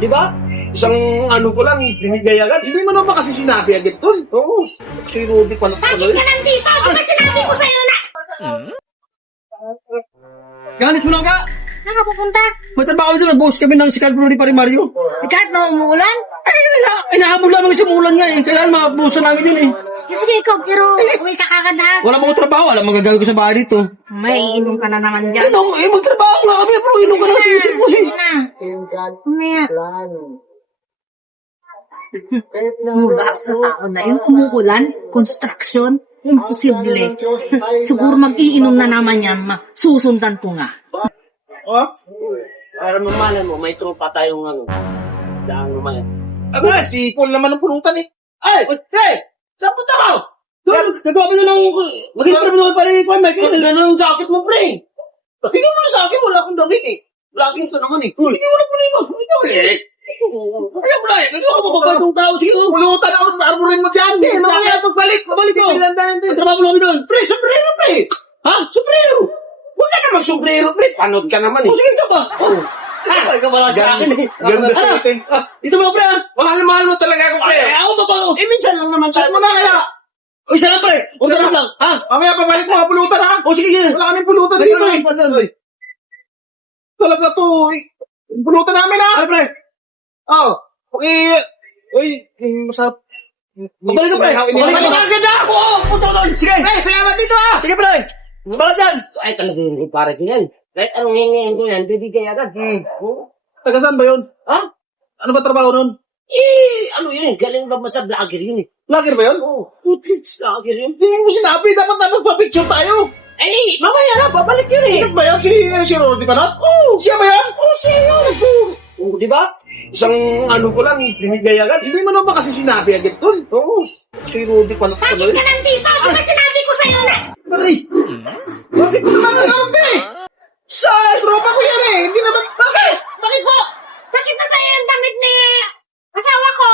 Di ba? Isang ano ko lang, binigay agad. Hindi mo naman kasi sinabi agad tol. Oo. Si Rudy pala Bakit ka nandito? Di ba sinabi ko sa'yo na? Ganis mo lang ka! Nakapupunta? Magtrabaho kami sa boss kami ng si Carl Brody pare Mario. Kahit na umuulan? Ay, inahabol namin si Mulan nga eh. Kailangan makabusan namin yun eh. Sige, ikaw, pero uwi ka kagad ha. Wala mo trabaho, alam magagawin ko sa bahay dito. May inom ka na naman dyan. Ano, magtrabaho nga kami, pero inom ka na sa isip mo siya. na. Mamaya. Huga sa tao na yun. Umuulan, construction, imposible. Siguro mag-iinom na naman yan, ma. Susundan ko nga. Oh? Para mamalan mo, may tropa tayong ano. Daan naman. Aba, Si Paul naman ng pulutan eh. Ay! Hey! Saan punta ka? doon, gagawa kami na ng... Mag-improve naman pare ko, Michael. Ano yung jacket mo, pre? Tingnan mo na sa akin, wala akong damit eh. Laging ka naman eh. Hindi mo na pala mo. Ikaw eh. Ayaw mo na eh. Nagawa mo ba itong tao? Sige mo. Pulutan ako, arborin mo dyan. Hindi, ano kaya pagbalik? Babalik ko. Pilandahan din. Magtrabaho mo kami doon. Pre, sombrero, pre. Ha? Sombrero. Huwag ka na mag-sombrero, pre. Panood ka naman eh. O sige ka ba? Oh. Ay, ka wala sa akin eh. Ganda sa atin. Ito mo pre ha? Mahal-mahal mo talaga ako, pre. Ay, ako pa pa. Eh, minsan lang naman siya. Mo na kaya. O isa lang pre. O sarap lang. Ha? Mamaya pabalik mo, pulutan ha. O sige sige. Wala kaming pulutan dito eh. Talaga to eh. Pulutan namin ha. Ano pre? Oh. Okay. Uy, masarap. Babalik ka pre. Babalik ka. Babalik ka. Oo, punta ko doon. Sige. Pre, salamat dito ha. Sige pre. Bala dyan. Ay, talaga hindi para ko yan. Kahit anong hingin ko yan, bibigay agad. Taga saan ba yun? Ha? Ano ba trabaho nun? Ano yun? Galing ba sa vlogger yun eh? Vlogger ba yun? Oo. Putits vlogger yun. Hindi mo sinabi. Dapat na magpa-picture tayo. Ay, mamaya na, babalik yun eh. Sikat ba yan? Si Rudy ba na? Oo. Siya ba yan? Oo, siya yun. Oo, di ba? Isang ano ko lang, binigay agad. Hindi mo naman kasi sinabi agad tol. Oo. Si Rudy pala. Bakit ka nandito? Di ba sinabi ko sa'yo na? Aray. Bakit mo naman naman eh? Sa tropa ko yan eh. Hindi naman. Bakit? Bakit po? Bakit na sa'yo yung damit ni asawa ko?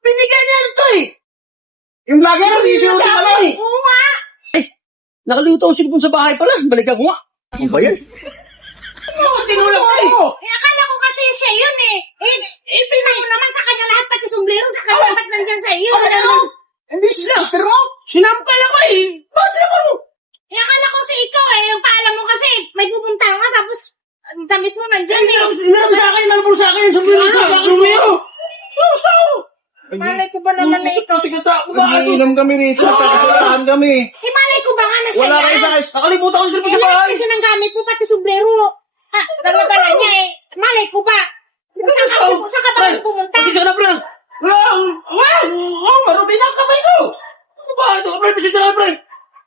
Binigay niya ito eh. Yung vlogger, hindi si Rudy pala eh. Oo nga. Nakaluto ang silpon sa bahay pala. Balikan ko nga. Ano ba yan? Tinulak ko eh. Eh, akala ko kasi siya yun eh. Tingnan mo naman sa kanya lahat, pati sombrero sa kanya, ba't nandyan sa iyo? Ano? Hindi sister mo. Sinampal ako eh. Bakit ako? Eh, akala ko si ikaw eh. Yung paalam mo kasi, may pupunta ka, tapos ang damit mo nandyan eh. Inaram sa akin. Inaram sa akin. Sumiro sa akin. Sumiro. Malay ko ba naman na ikaw? Tigata ko ba? Nag-iinom kami rito. Pagkakalaan kami. Eh, malay ko ba nga na siya Wala kayo yan? sa akin. Nakalimutan ko yung silpon Eh, sa lahat bahay. kasi ng gamit mo, pati sombrero. Ha, dala-dala niya eh. Malay ko ba? Saan ka ba pumunta? Sige na pre. Marubi na ang kamay ko. Ano ba? Ito pre. Bisita na pre.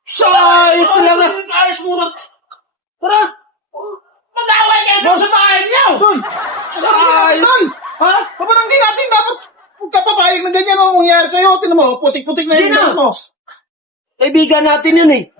Sayos talaga. Ayos muna. Tara. Mag-away kayo sa bahay niyo. Sayos. Ha? Papanangkin natin dapat kapapayag na ganyan ang mangyayari sa'yo. Tinan mo, putik-putik na yung damit mo. Kaibigan natin yun eh.